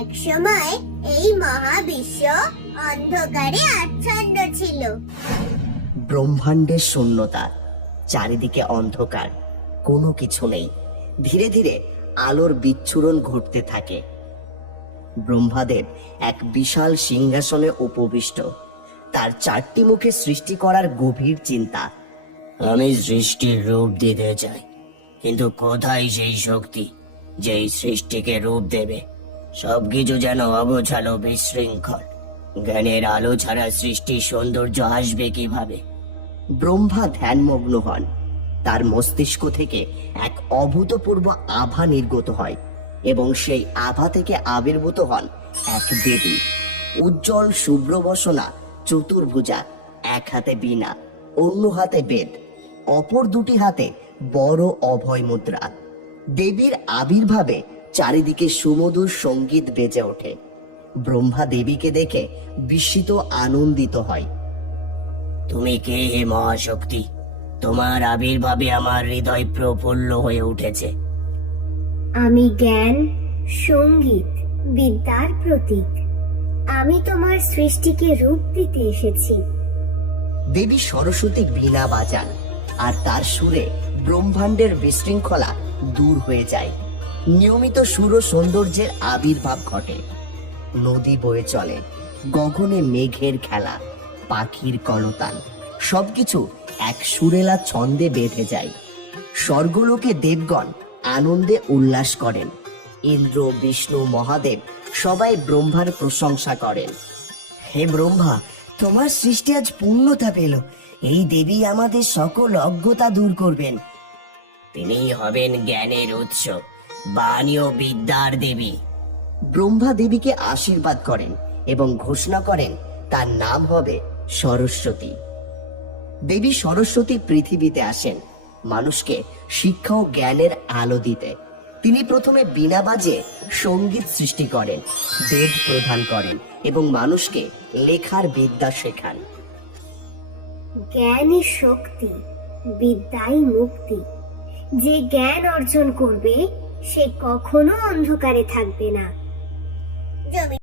একসময় এই মহাবিশ্ব অন্ধকারে আচ্ছন্ন ছিল। ব্রহ্মাণ্ডের শূন্যতা, চারিদিকে অন্ধকার, কোনো কিছু নেই। ধীরে ধীরে আলোর বিচ্ছুরণ ঘটতে থাকে। ব্রহ্মাদেব এক বিশাল সিংহাসনে উপবিষ্ট। তার চারটি মুখে সৃষ্টি করার গভীর চিন্তা। আমি সৃষ্টির রূপ দিতে চাই, কিন্তু কোথায় সেই শক্তি যেই সৃষ্টিকে রূপ দেবে? সবকিছু যেন অগোছালো, বিশৃঙ্খল। জ্ঞানের আলো ছাড়া সৃষ্টির সৌন্দর্য আসবে কিভাবে? ব্রহ্মা ধ্যানমগ্ন হন। তার মস্তিষ্ক থেকে এক অভূতপূর্ব আভা নির্গত হয় এবং সেই আভা থেকে আবির্ভূত হন এক দেবী। উজ্জ্বল শুভ্রবসনা, চতুর্ভুজা, এক হাতে বীণা, অন্য হাতে বেদ, অপর দুটি হাতে বড় অভয় মুদ্রা। দেবীর আবির্ভাবে চারিদিকে সুমধুর সঙ্গীত বেজে ওঠে। ব্রহ্মা দেবীকে দেখে বিস্মিত আনন্দিত হয়। তুমি কে হে মহাশক্তি? তোমার আবির্ভাবে আমার হৃদয় প্রফুল্ল হয়ে উঠেছে। আমি জ্ঞান, সঙ্গীত, বিদ্যার প্রতীক। আমি তোমার সৃষ্টিকে রূপ দিতে এসেছি। দেবী সরস্বতী বীণা বাজান, আর তার সুরে ব্রহ্মাণ্ডের বিশৃঙ্খলা দূর হয়ে যায়। নিয়মিত সুর ও সৌন্দর্যের আবির্ভাব ঘটে। নদী বয়ে চলে, গগনে মেঘের খেলা, পাখির কলতান, সবকিছু এক সুরেলা ছন্দে বেঁধে যায়। স্বর্গলোকে দেবগণ আনন্দে উল্লাস করেন। ইন্দ্র, বিষ্ণু, মহাদেব সবাই ব্রহ্মার প্রশংসা করেন। হে ব্রহ্মা, তোমার সৃষ্টি আজ পূর্ণতা পেল। এই দেবী আমাদের সকল অজ্ঞতা দূর করবেন। তিনি হবেন জ্ঞানের উৎস, বাণী ও বিদ্যার দেবী। ব্রহ্মা দেবীকে আশীর্বাদ করেন এবং ঘোষণা করেন তার নাম হবে সরস্বতী। দেবী সরস্বতী পৃথিবীতে আসেন মানুষকে শিক্ষা ও জ্ঞানের আলো দিতে। তিনি প্রথমে বীণা বাজে সঙ্গীত সৃষ্টি করেন, বেদ প্রদান করেন এবং মানুষকে লেখার বিদ্যা শেখান। জ্ঞানই শক্তি, বিদ্যাই মুক্তি। যে জ্ঞান অর্জন করবে সে কখনো অন্ধকারে থাকবে না।